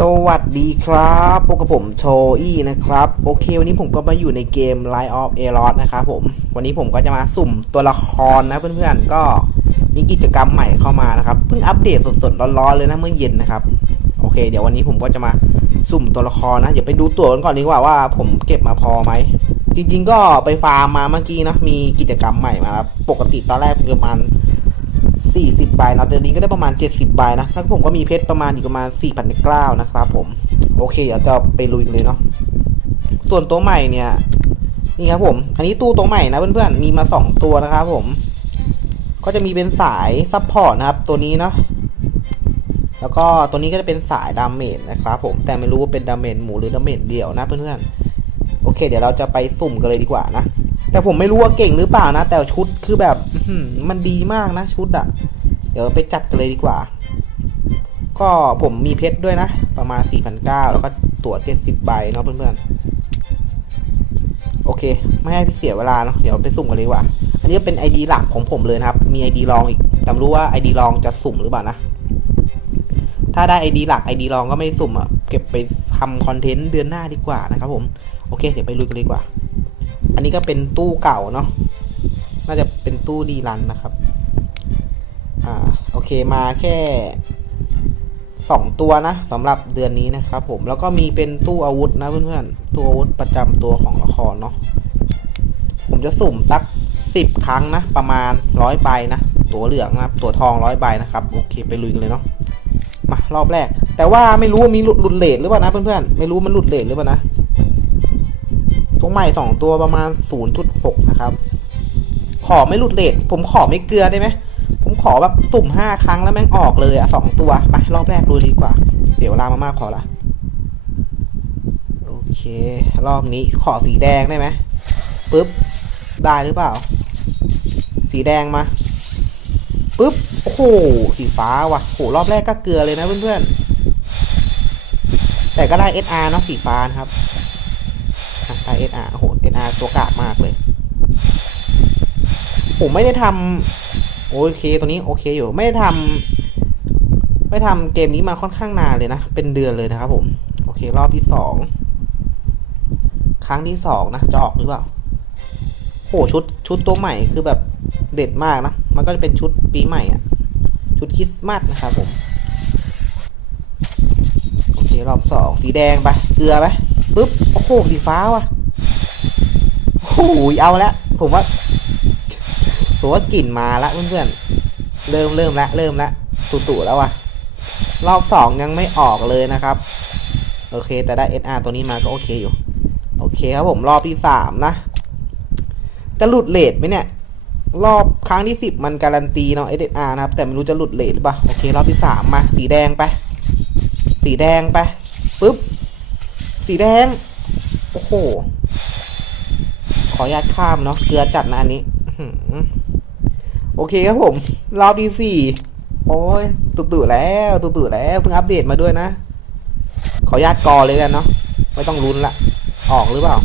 สวัสดีครับพบกับผมโชอี้นะครับ โอเค วันนี้ผมก็มาอยู่ในเกม Line of a r o s นะครับผม วันนี้ผมก็จะมาสุ่มตัวละครนะเพื่อนๆ ก็มีกิจกรรมใหม่เข้ามานะครับ เพิ่งอัปเดตสดๆ ร้อนๆ เลยนะเมื่อเย็นนะครับ โอเค เดี๋ยววันนี้ผมก็จะมาสุ่มตัวละครนะ เดี๋ยวไปดูตัวกันก่อนดีกว่าว่าผมเก็บมาพอไหม จริง ๆ ก็ไปฟาร์มมาเมื่อกี้นะ มีกิจกรรมใหม่มาครับ ปกติตอนแรกประมาณ 40ใบนะเดือนนี้ก็ได้ประมาณ 70ใบนะแล้วผมก็มีเพชรประมาณอีกประมาณ4 0 0 9นะครับผมโอเคเดี๋ยวจะไปลุยกันเลยเนาะส่วนตัวใหม่เนี่ยนี่ครับผม อันนี้ตู้ตัวใหม่นะเพื่อนๆมีมา 2 ตัวนะครับผม ก็จะมีเป็นสายซัพพอร์ตนะครับ ตัวนี้เนาะแล้วก็ตัวนี้ก็จะเป็นสายดาเมจนะครับผมแต่ไม่รู้ว่าเป็นดาเมจหมูหรือดาเมจเดี่ยวนะเพื่อนๆโอเค เดี๋ยวเราจะไปสุ่มกันเลยดีกว่านะ แต่ผมไม่รู้ว่าเก่งหรือเปล่านะ แต่ชุดคือแบบมันดีมากนะชุดอะเดี๋ยวไปจัดกันเลยดีกว่า ก็ผมมีเพชรด้วยนะ ประมาณ 4,900 แล้วก็ตั๋ว70 ใบเนาะเพื่อนๆ โอเค ไม่ให้เสียเวลาเนาะเดี๋ยวไปสุ่มกันเลยว่า อันนี้เป็น ID หลักของผมเลยนะครับ มี ID รองอีกแต่ไม่รู้ว่า ID รองจะสุ่มหรือเปล่านะ ถ้าได้ ID หลัก ID รองก็ไม่สุ่มอะเก็บไปทำคอนเทนต์เดือนหน้าดีกว่านะครับผม โอเค เดี๋ยวไปลุยกันเลยดีกว่า อันนี้ก็เป็นตู้เก่าเนาะ น่าจะเป็นตู้ดีรันนะครับ อ่า โอเค มาแค่สองตัวนะสำหรับเดือนนี้นะครับผม แล้วก็มีเป็นตู้อาวุธนะเพื่อนๆ ตู้อาวุธประจำตัวของละครเนาะ ผมจะสุ่มสักสิบครั้งนะ ประมาณร้อยใบนะ ตัวเหลืองนะตัวทองร้อยใบนะครับ โอเค ไปลุยกันเลยเนาะ มารอบแรก แต่ว่าไม่รู้ว่ามีหลุดหลุดเลทหรือเปล่านะเพื่อนๆ ไม่รู้มันหลุดเลทหรือเปล่านะ ตัวใหม่สองตัวประมาณ0.6นนะครับ ขอไม่หลุดเลทผมขอไม่เกลือได้ไหม ผมขอแบบสุ่มห้าครั้งแล้วแม่งออกเลยอะสองตัว ไปรอบแรกดูดีกว่า เสียเวลามามากพอละ โอเค รอบนี้ขอสีแดงได้ไหมปึ๊บ ได้หรือเปล่า สีแดงมาปึ๊บ โอ้โห สีฟ้าว่ะโหรอบแรกก็เกลือเลยนะเพื่อนๆ แต่ก็ได้ SR เนาะสีฟ้านะครับ อะได้ SR โอ้โห SR ตัวกากมากเลย ผมไม่ได้ทำโอเคตัวนี้โอเคอยู่ ไม่ได้ทำไม่ทำเกมนี้มาค่อนข้างนานเลยนะ เป็นเดือนเลยนะครับผม โอเค รอบที่สองครั้งที่สองนะ จะออกหรือเปล่าโอ้ชุดชุดตัวใหม่คือแบบเด็ดมากนะ มันก็จะเป็นชุดปีใหม่อะชุดคริสต์มาสนะครับผมโอเครอบสองสีแดงไป เกลือไปปุ๊บ โอ้โห สีฟ้าว่ะ อ้โหเอาละผมว่า ผมว่ากลิ่นมาละเพื่อนๆ เริ่มเริ่มละเริ่มละตู่ๆแล้ววะรอบสองยังไม่ออกเลยนะครับ โอเค แต่ได้ SR ตัวนี้มาก็โอเคอยู่ โอเคครับผมรอบที่สามนะ จะหลุดเลทไหมเนี่ย รอบครั้งที่สิบมันการันตีเนาะ SR นะครับ แต่ไม่รู้จะหลุดเลทหรือเปล่า โอเค รอบที่สามมา สีแดงไป สีแดงไปปุ๊บ สีแดง โอ้โห ขออนุญาตข้ามเนาะเกลือจัดนะอันนี้โอเคครับผม รอบที่สี่โอ้ยตุ่ๆแล้วตุ่ๆแล้วเพิ่งอัปเดตมาด้วยนะ ขออนุญาตกอเลยกันเนาะไม่ต้องลุ้นละ ออกหรือเปล่า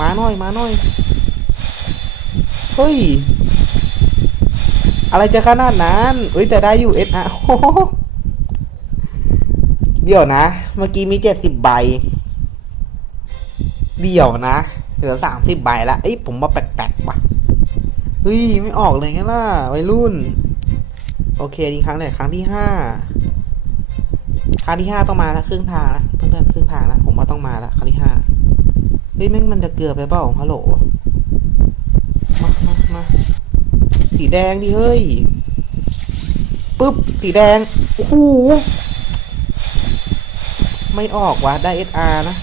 มาหน่อยมาหน่อยเฮ้ย อะไรจะขนาดนั้นเอ้ยแต่ได้อยู่เอสอะเดี๋ยวนะ เมื่อกี้มีเจ็ดสิบใบ เดี๋ยวนะ เหลือสามสิบใบละเอ้ยผมว่าแปลกๆว่ะเฮ้ยไม่ออกเลยงั้นล่ะวัยรุ่น โอเคนี่ครั้งไหนครั้งที่ห้าครั้งที่ห้าต้องมาล้วครึ่งทางล้วเพื่อนๆครึ่งทางล้วผมว่าต้องมาล้วครั้งที่ห้าเฮ้ยแม่งมันจะเกลือไปเปล่าฮัลโหลมามามาสีแดงดิเฮ้ยปึ๊บสีแดงโอ้โหไม่ออกว่ะได้ SR นะ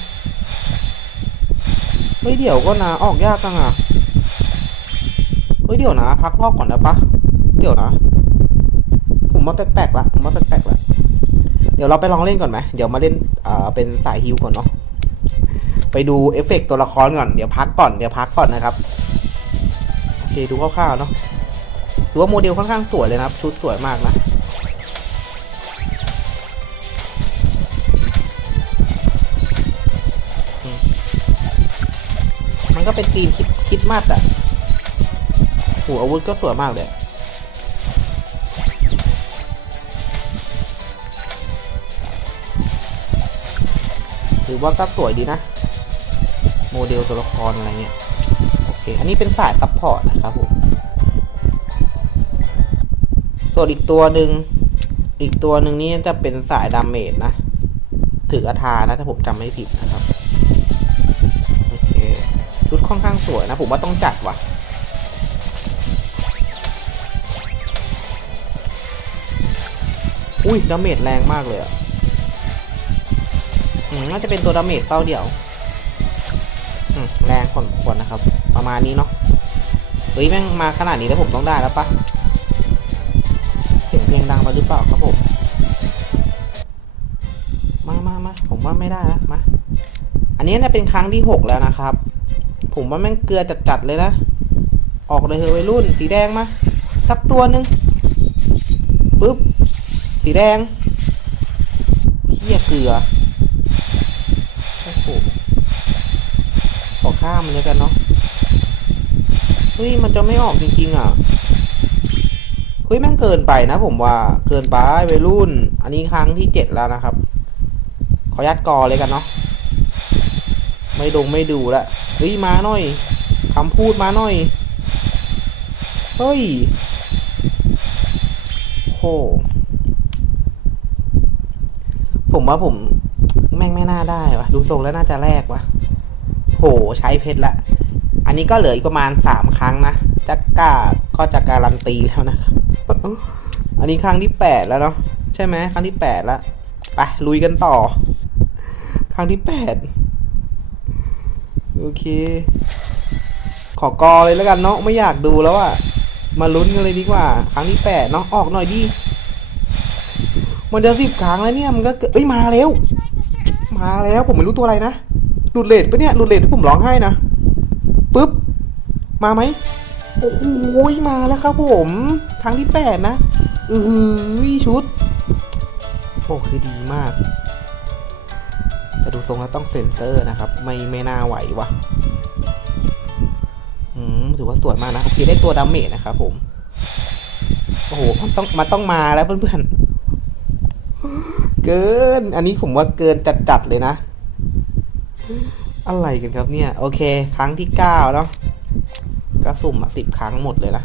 เฮ้ยเดี๋ยวก็นะออกยากจังอะเฮ้ยเดี๋ยวนะ พักรอบก่อนนะปะเดี๋ยวนะ ผมว่าแปลกๆละผมว่าแปลกๆละเดี๋ยวเราไปลองเล่นก่อนไหมเดี๋ยวมาเล่นอ่าเป็นสายฮิวก่อนเนาะไปดูเอฟเฟกต์ตัวละครก่อนเดี๋ยวพักก่อนเดี๋ยวพักก่อนนะครับโอเคดูคร่าวๆเนาะถือว่าโมเดลค่อนข้างสวยเลยนะครับ ชุดสวยมากนะ ก็เป็นธีมคิดคิดมากอะหัวอาวุธก็สวยมากเลยหรือว่าก็สวยดีนะ โมเดลตัวละครอะไรเงี้ย โอเค อันนี้เป็นสายซัพพอร์ตนะครับผม ส่วนอีกตัวหนึ่ง อีกตัวหนึ่งนี่จะเป็นสายดาเมจนะ ถือกระทานะ ถ้าผมจำไม่ผิดนะครับ ชุดค่อนข้างสวยนะ ผมว่าต้องจัดว่ะ อุ้ยดาเมจแรงมากเลยอะอืมน่าจะเป็นตัวดาเมจเป้าเดียวแรงพอสมควรนะครับ ประมาณนี้เนาะเฮ้ยแม่งมาขนาดนี้แล้วผมต้องได้แล้วปะเสียงเพลงดังไปหรือเปล่าครับผม มามามาผมว่าไม่ได้นะมา อันนี้เนี่ยเป็นครั้งที่หกแล้วนะครับ ผมว่าแม่งเกลือจัดๆเลยนะ ออกเลยเฮอวัยรุ่น สีแดงมาสักตัวหนึ่งปึ๊บ สีแดงเฮียเกลือโอ้โหขอข้ามมันเลยกันเนาะเฮ้ยมันจะไม่ออกจริงๆอะเฮ้ยแม่งเกินไปนะผมว่าเกินไปวัยรุ่น อันนี้ครั้งที่เจ็ดแล้วนะครับ ขอยัดกอเลยกันเนาะไม่ดงไม่ดูละ เฮ้ยมาหน่อยคำพูดมาหน่อย เฮ้ยโหผมว่าผมแม่งไม่น่าได้วะดูทรงแล้วน่าจะแลกวะโหใช้เพชรละ อันนี้ก็เหลืออีกประมาณสามครั้งนะจะกล้าก็จะการันตีแล้วนะ อันนี้ครั้งที่แปดแล้วเนาะใช่ไหมครั้งที่แปดแล้วไปลุยกันต่อ ครั้งที่แปด โอเค ขอกอเลยแล้วกันเนาะไม่อยากดูแล้วอะมาลุ้นกันเลยดีกว่า ครั้งที่แปดเนาะออกหน่อยดิมันจะสิบครั้งแล้วเนี่ยมันก็เอ้ยมาแล้ว มาแล้วผมไม่รู้ตัวอะไรนะหลุดเลทปะเนี่ยหลุดเลทที่ผมร้องไห้นะปึ๊บมาไหมโอ้โหมาแล้วครับผมครั้งที่แปดนะอือหือชุดโอ้คือดีมาก แต่ดูทรงแล้วต้องเซ็นเซอร์นะครับ ไม่ไม่น่าไหววะอืมถือว่าสวยมากนะโอเคได้ตัวดาเมจนะครับผม โอ้โหมันต้องมันต้องมาแล้วเพื่อนๆ เกิน อันนี้ผมว่าเกินจัดๆเลยนะ อะไรกันครับเนี่ย โอเค ครั้งที่เก้าเนาะก็สุ่มอะสิบครั้งหมดเลยนะ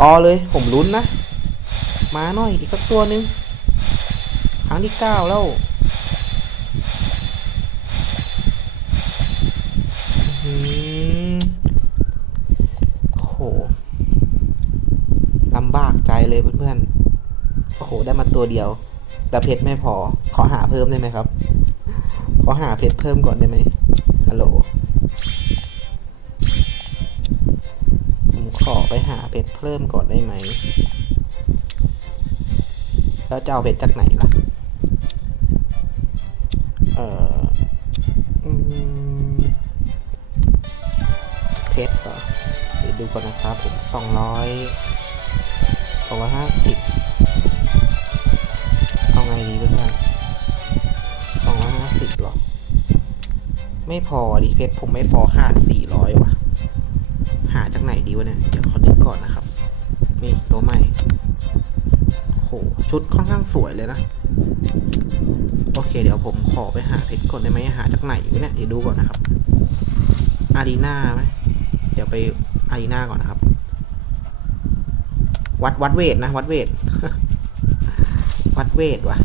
กอเลยผมลุ้นนะ มาหน่อยอีกสักตัวหนึ่ง งที่เก้าแล้วหือโอ้โหลำบากใจเลยเพื่อนๆ โอ้โห ได้มาตัวเดียว แต่เพชรไม่พอ ขอหาเพิ่มได้ไหมครับ ขอหาเพชรเพิ่มก่อนได้ไหมฮัลโหลผมขอไปหาเพชรเพิ่มก่อนได้ไหม แล้วจะเอาเพชรจากไหนล่ะ ดูก่อนนะครับผมสองร้อยสองร้อยห้าสิบเอาไงดีเพื่อนสองร้อยห้าสิบหรอ ไม่พอดิเพชรผมไม่พอค่าสี่ร้อยว่ะ หาจากไหนดีวะเนี่ย เดี๋ยวขอนึกก่อนนะครับ นี่ตัวใหม่โหชุดค่อนข้างสวยเลยนะ โอเค เดี๋ยวผมขอไปหาเพชรก่อนได้ไหมหาจากไหนวะเนี่ย เดี๋ยวดูก่อนนะครับอารีนาไหมเดี๋ยวไป อารีนาก่อนนะครับ วัดวัดเวทนะ วัดเวท วัดเวทว่ะ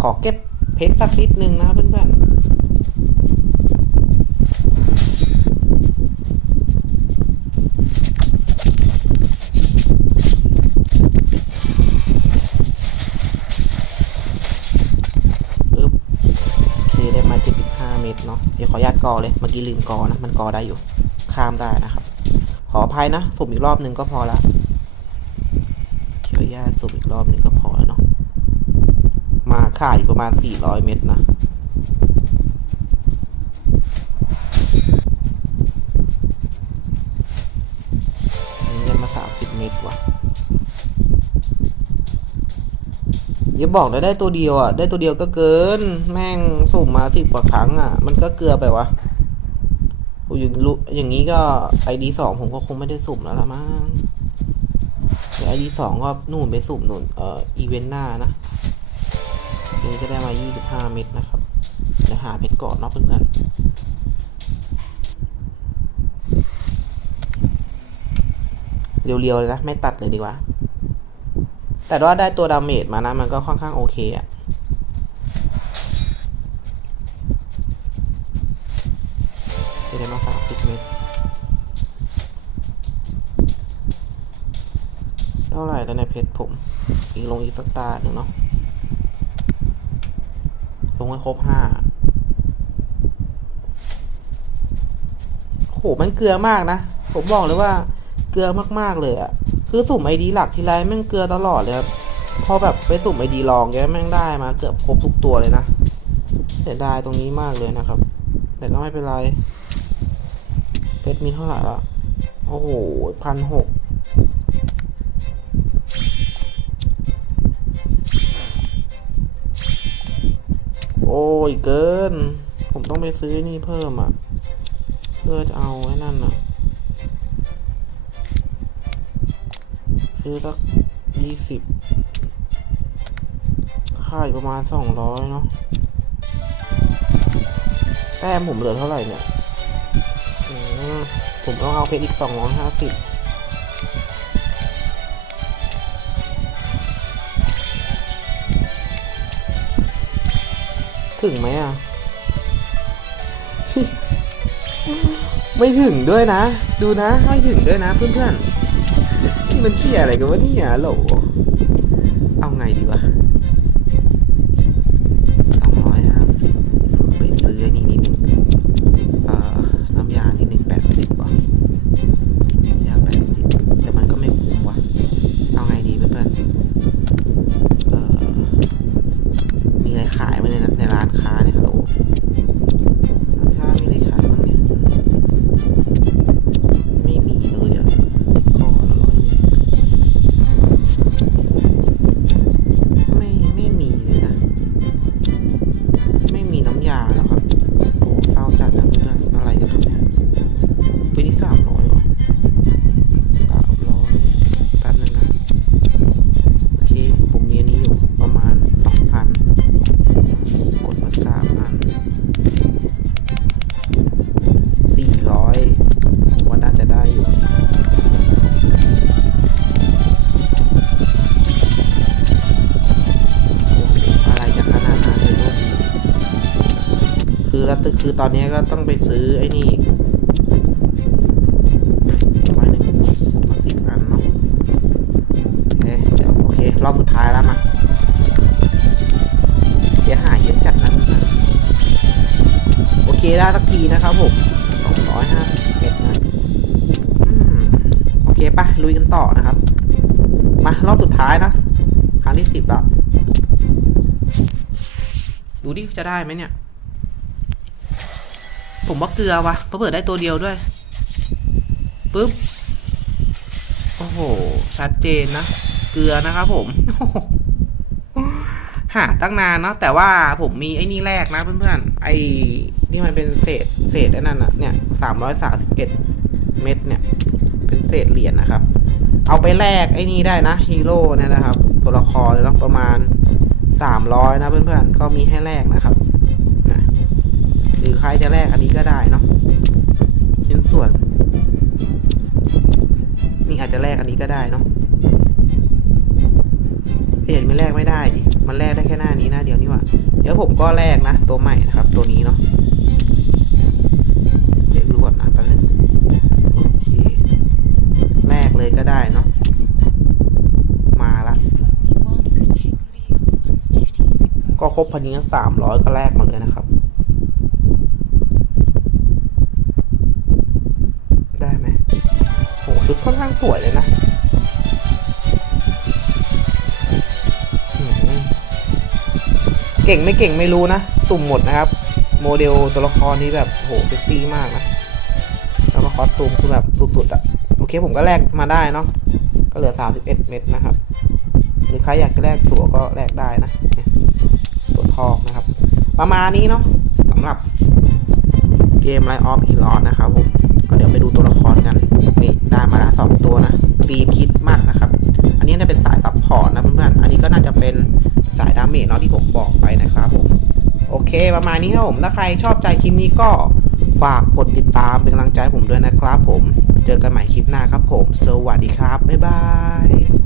ขอเก็บเพชรสักนิดนึงนะเพื่อนๆปึ๊บโอเคได้มา 75 เมตรเนาะ เดี๋ยวขออนุญาต กอเลย เมื่อกี้ลืมกอนะ มันกอได้อยู่ ข้ามได้นะครับ ขออภัยนะสุ่มอีกรอบหนึ่งก็พอละขออนุญาสุ่มอีกรอบหนึ่งก็พอแล้วเนาะ มาค่าอีกประมาณ 400 เมตรนะ อย่าบอกนะได้ตัวเดียวอะ ได้ตัวเดียวก็เกิน แม่งสุ่มมาสิบกว่าครั้งอะ มันก็เกลือไปวะอยอย่างรู้อย่างนี้ก็ไอดีสองผมก็คงไม่ได้สุ่มแล้วละมั้งเดี๋ยวไอดีสองก็นู่นไปสุ่มนู่นเอ่ออีเวนต์หน้านะทีนี้ก็ได้มา25เม็ดนะครับเดี๋ยวหาเพชรก่อนเนาะเพื่อนๆเรียวๆเลยนะ ไม่ตัดเลยดีกว่า แต่ว่าได้ตัวดาเมจมานะ มันก็ค่อนข้างโอเคอะได้มา30เม็ดเท่าไหร่แล้วในยเพชรผม อีกลงอีกสักตาหนึ่งเนาะ ลงให้ครบห้าโหมันเกลือมากนะ ผมบอกเลยว่าเกลือมาก ๆ เลยอะ คือสุ่มไอดีหลักทีไรแม่งเกลือตลอดเลยครับพอแบบไปสุ่มไอดีลองแกแม่งได้มาเกือบครบทุกตัวเลยนะเสียดายตรงนี้มากเลยนะครับ แต่ก็ไม่เป็นไรเพชรมีเท่าไหร่ละโอ้โหพันหกโอ้ยเกิน ผมต้องไปซื้อนี่เพิ่มอะเพื่อจะเอาไอ้นั่นอะ ซื้อสักยี่สิบค่าอยู่ประมาณสองร้อยเนาะแต้มผมเหลือเท่าไหร่เนี่ยผมต้องเอาเพชรอีกสองร้อยห้าสิบถึงไหมอะ ไม่ถึงด้วยนะ ดูนะ ไม่ถึงด้วยนะเพื่อนๆ มันเชี่ยอะไรกันวะเนี่ยโหลเอาไงดีวะ ตึกคือตอนนี้ก็ต้องไปซื้อไอ้นี่อีกร้อยหนึ่งมาสิบอันเนาะโอเคเดี๋ยวโอเค รอบสุดท้ายแล้วมาเสียหายเยอะจัดนะโอเคได้สักทีนะครับผม251นะอืมโอเคปะลุยกันต่อนะครับ มารอบสุดท้ายนะ ครั้งที่สิบแล้วดูดิจะได้ไหมเนี่ย ผมว่าเกลือวะเพราะเปิดได้ตัวเดียวด้วยปึ๊บโอ้โห ชัดเจนนะ เกลือนะครับผมหาตั้งนานเนาะแต่ว่าผมมีไอ้นี่แรกนะเพื่อนๆไอ้ที่มันเป็นเศษเศษไอ้นั่นอะเนี่ยสามร้อยสามสิบเอ็ดเม็ดเนี่ย เป็นเศษเหรียญนะครับ เอาไปแลกไอ้นี่ได้นะฮีโร่เนี่ยนะครับตัวละครเลยเนาะประมาณสามร้อยนะเพื่อนๆก็มีให้แลกนะครับ อใครจะแลกอันนี้ก็ได้เนาะชิ้นส่วน นี่อาจจะแลกอันนี้ก็ได้เนาะเห็นไม่แลกไม่ได้ดิ มันแลกได้แค่หน้านี้หน้าเดียวนี่ว่าเดี๋ยวผมก็แลกนะ ตัวใหม่นะครับ ตัวนี้เนาะเดี๋ยวดูก่อนนะแป๊บนึงโอเค แลกเลยก็ได้เนาะ มาละ ก็ครบพันนี้สามร้อยก็แลกมาเลยนะครับ ค่อนข้างสวยเลยนะเก่งไม่เก่งไม่รู้นะ สุ่มหมดนะครับ โมเดลตัวละครนี้แบบโหเซ็กซี่มากนะ แล้วก็คอสตูมคือแบบสุดๆอะโอเคผมก็แลกมาได้เนาะก็เหลือ 31 เม็ดนะครับ หรือใครอยากจะแลกตัวก็แลกได้นะ ตัวทองนะครับ ประมาณนี้เนาะสำหรับเกม Line of e l o t นะครับผม เดี๋ยวไปดูตัวละครกัน นี่ได้มาละสองตัวนะตีมคิดมัดนะครับ อันนี้จะเป็นสายซับพอร์ตนะเพื่อนๆ อันนี้ก็น่าจะเป็นสายดาเมจเนาะที่ผมบอกไปนะครับผม โอเคประมาณนี้ครับผม ถ้าใครชอบใจคลิปนี้ก็ฝากกดติดตามเป็นกำลังใจผมด้วยนะครับผม เจอกันใหม่คลิปหน้าครับผม สวัสดีครับ บ๊ายบาย